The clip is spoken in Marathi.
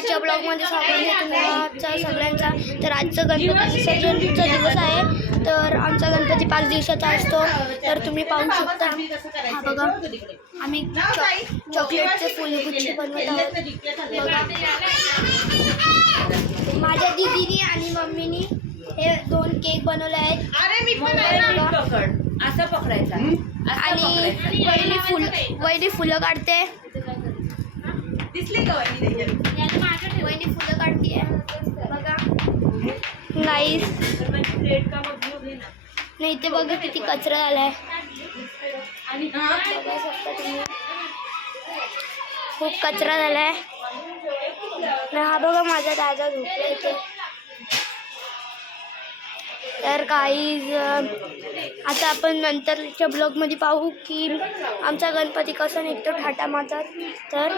आजच्या ब्लॉगमध्ये स्वागत सगळ्यांचा. तर आजचं गणपती विसर्जनचा दिवस आहे. तर आमचा गणपती 5 दिवसाचा असतो. तर तुम्ही पाहू शकता. हा बघा, आम्ही चॉकलेटचे फुलगुच्छ बनवत आहोत. बघा, माझ्या दीदीनी आणि मम्मीनी हे 2 केक बनवले आहेत. असं पकडायचं आणि वहिनी फुलं काढते. दिसले का वहिनी फुलं काढते. बघा नाईस. नाही ते बघा किती कचरा झालाय. बघा शकता तुम्ही, खूप कचरा झालाय. हा बघा माझा दादा झोपला इथे. तर काही आता आपण नंतरच्या ब्लॉगमध्ये पाहू की आमचा गणपती कसा निघतो थाटा मारतात. तर